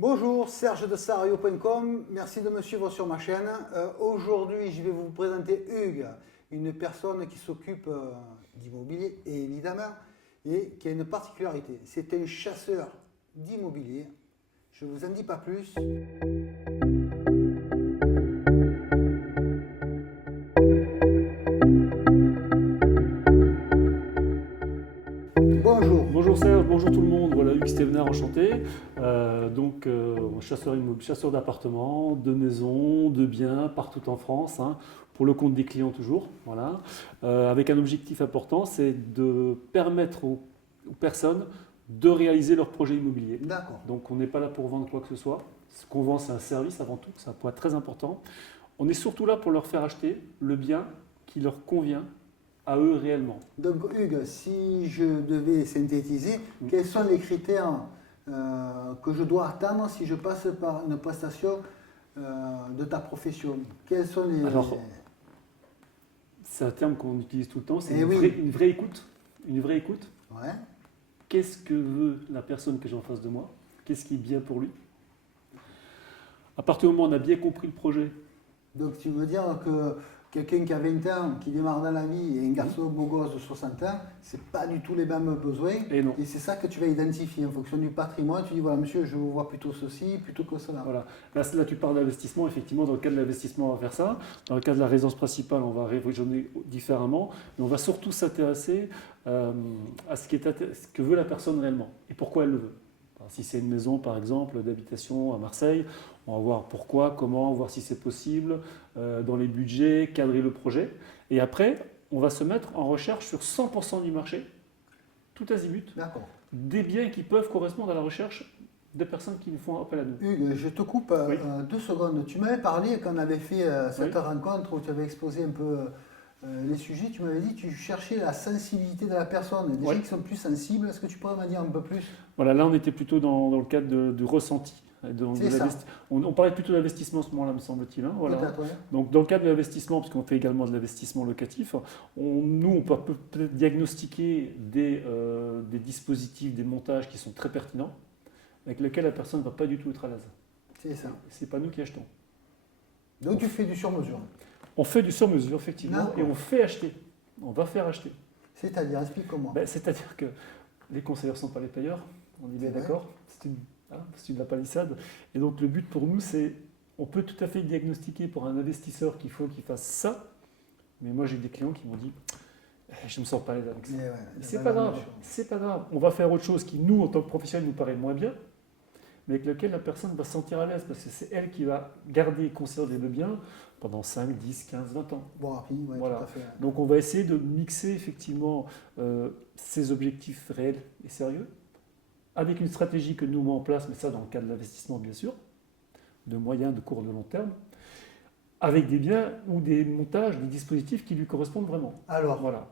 Bonjour, Serge de Sarario.com, merci de me suivre sur ma chaîne. Aujourd'hui, je vais vous présenter Hugues, une personne qui s'occupe d'immobilier, évidemment, et qui a une particularité. C'est un chasseur d'immobilier. Je ne vous en dis pas plus. Bonjour. Bonjour Serge, bonjour tout le monde, voilà Hugues Stévenard, enchanté. Chasseur d'appartements, de maisons, de biens partout en France, hein, pour le compte des clients toujours, voilà. Avec un objectif important, c'est de permettre aux personnes de réaliser leur projet immobilier. D'accord. Donc on n'est pas là pour vendre quoi que ce soit. Ce qu'on vend, c'est un service avant tout, c'est un point très important. On est surtout là pour leur faire acheter le bien qui leur convient à eux réellement. Donc Hugues, si je devais synthétiser, quels sont les critères que je dois atteindre si je passe par une prestation de ta profession? Quels sont les... Alors, c'est un terme qu'on utilise tout le temps, c'est Eh oui. une vraie écoute. Une vraie écoute. Ouais. Qu'est-ce que veut la personne que j'ai en face de moi? Qu'est-ce qui est bien pour lui? À partir du moment où on a bien compris le projet, Donc tu veux dire que quelqu'un qui a 20 ans, qui démarre dans la vie, et un garçon beau gosse de 60 ans, c'est pas du tout les mêmes besoins. et non. Et c'est ça que tu vas identifier en fonction du patrimoine. Tu dis, voilà monsieur, je vous vois plutôt ceci, plutôt que cela. Voilà. Là, tu parles d'investissement. Effectivement, dans le cas de l'investissement, on va faire ça. Dans le cas de la résidence principale, on va raisonner différemment. Mais on va surtout s'intéresser à ce que veut la personne réellement et pourquoi elle le veut. Alors, si c'est une maison, par exemple, d'habitation à Marseille, on va voir pourquoi, comment, voir si c'est possible, dans les budgets, cadrer le projet. Et après, on va se mettre en recherche sur 100% du marché, tout azimut, D'accord. des biens qui peuvent correspondre à la recherche des personnes qui nous font appel à nous. Hugues, je te coupe Oui. 2 secondes. Tu m'avais parlé quand on avait fait cette Oui. rencontre où tu avais exposé un peu les sujets. Tu m'avais dit que tu cherchais la sensibilité de la personne. Des Oui. gens qui sont plus sensibles. Est-ce que tu pourrais m'en dire un peu plus? Voilà, là on était plutôt dans le cadre du ressenti. C'est ça. On parlait plutôt d'investissement à ce moment-là, me semble-t-il, hein, voilà. Peut-être, ouais. Donc dans le cadre de l'investissement, puisqu'on fait également de l'investissement locatif, on peut peut-être diagnostiquer des dispositifs, des montages qui sont très pertinents, avec lesquels la personne ne va pas du tout être à l'aise. C'est ça. C'est pas nous qui achetons. Donc tu fais du sur-mesure. On fait du sur-mesure, effectivement, D'accord. et on fait acheter. On va faire acheter. C'est-à-dire, explique-moi. Ben, c'est-à-dire que les conseillers ne sont pas les payeurs, on est bien C'est vrai. d'accord, c'est de la palissade. Et donc le but pour nous, c'est, on peut tout à fait diagnostiquer pour un investisseur qu'il faut qu'il fasse ça, mais moi j'ai des clients qui m'ont dit, je ne me sens pas à l'aise avec ça. Mais ouais, C'est la pas grave, notion. c'est pas grave. On va faire autre chose qui, nous, en tant que professionnels, nous paraît moins bien, mais avec lequel la personne va se sentir à l'aise, parce que c'est elle qui va garder et conserver le bien pendant 5, 10, 15, 20 ans. Bon, rapide, ouais, Voilà. tout à fait. Donc on va essayer de mixer effectivement ces objectifs réels et sérieux avec une stratégie que nous mettons en place, mais ça dans le cadre de l'investissement bien sûr, de moyen, de court, de long terme, avec des biens ou des montages, des dispositifs qui lui correspondent vraiment. Alors, Voilà.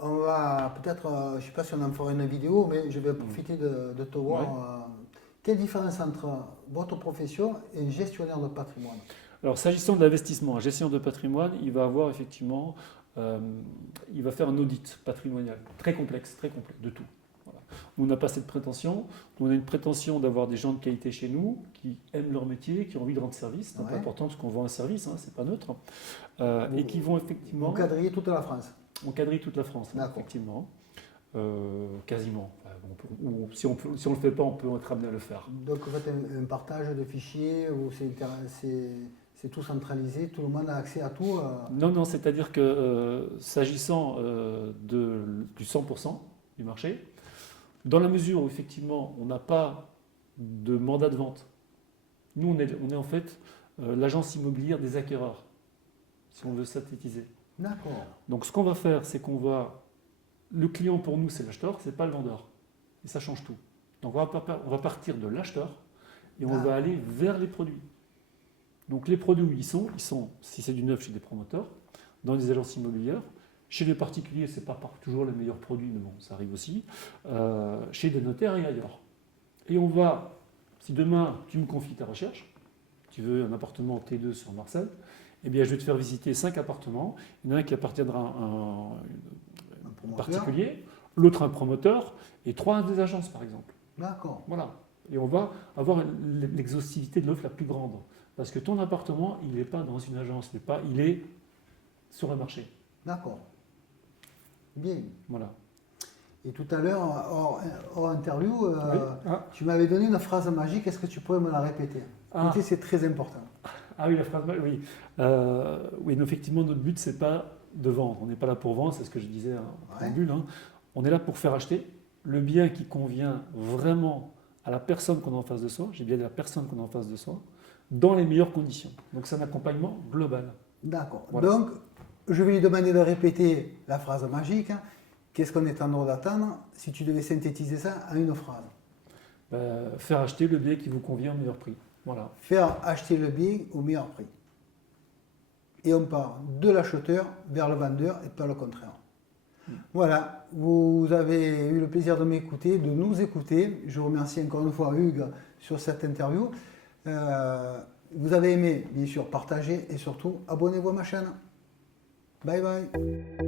on va peut-être, je ne sais pas si on en fera une vidéo, mais je vais profiter de te voir. Ouais. Quelle différence entre votre profession et un gestionnaire de patrimoine? Alors s'agissant de l'investissement, gestion de patrimoine, il va avoir effectivement, il va faire un audit patrimonial très complexe, très complet, de tout. Voilà. Nous, on n'a pas cette prétention. Nous, on a une prétention d'avoir des gens de qualité chez nous, qui aiment leur métier, qui ont envie de rendre service. C'est un peu Ouais. important parce qu'on vend un service, hein, c'est pas neutre. Et qui vont effectivement... Vous quadrillez toute la France. On quadrille toute la France, hein, D'accord. effectivement. Quasiment. Enfin, si on ne le fait pas, on peut être amené à le faire. Donc vous faites un partage de fichiers où c'est tout centralisé, tout le monde a accès à tout. Non, c'est-à-dire que s'agissant du 100% du marché, dans la mesure où effectivement on n'a pas de mandat de vente, nous on est en fait l'agence immobilière des acquéreurs, si on veut synthétiser. D'accord. Donc ce qu'on va faire, c'est le client pour nous c'est l'acheteur, c'est pas le vendeur. Et ça change tout. Donc on va partir de l'acheteur et on va aller vers les produits. Donc les produits où ils sont, si c'est du neuf chez des promoteurs, dans des agences immobilières, chez les particuliers, ce n'est pas toujours les meilleurs produits, mais bon, ça arrive aussi, chez des notaires et ailleurs. Et on va, si demain tu me confies ta recherche, tu veux un appartement T2 sur Marseille, eh bien je vais te faire visiter 5 appartements. Il y en a un qui appartiendra à un particulier, l'autre un promoteur, et 3 à des agences par exemple. D'accord. Voilà. Et on va avoir l'exhaustivité de l'offre la plus grande. Parce que ton appartement, il n'est pas dans une agence, il est sur le marché. D'accord. Bien. Voilà. Et tout à l'heure, hors interview, Oui. Ah. tu m'avais donné une phrase magique. Est-ce que tu pourrais me la répéter? Ah. Écoutez, c'est très important. Ah oui, la phrase, oui. Oui, effectivement, notre but, c'est pas de vendre. On n'est pas là pour vendre, c'est ce que je disais en préambule, hein. On est là pour faire acheter le bien qui convient vraiment à la personne qu'on a en face de soi, j'ai bien dit la personne qu'on a en face de soi, dans les meilleures conditions. Donc c'est un accompagnement global. D'accord. Voilà. Donc, je vais lui demander de répéter la phrase magique. Qu'est-ce qu'on est en droit d'attendre si tu devais synthétiser ça en une phrase? Faire acheter le bien qui vous convient au meilleur prix. Voilà. Faire acheter le bien au meilleur prix. Et on part de l'acheteur vers le vendeur et pas le contraire. Voilà, vous avez eu le plaisir de m'écouter, de nous écouter. Je remercie encore une fois Hugues sur cette interview. Vous avez aimé, bien sûr, partagez et surtout abonnez-vous à ma chaîne. Bye bye.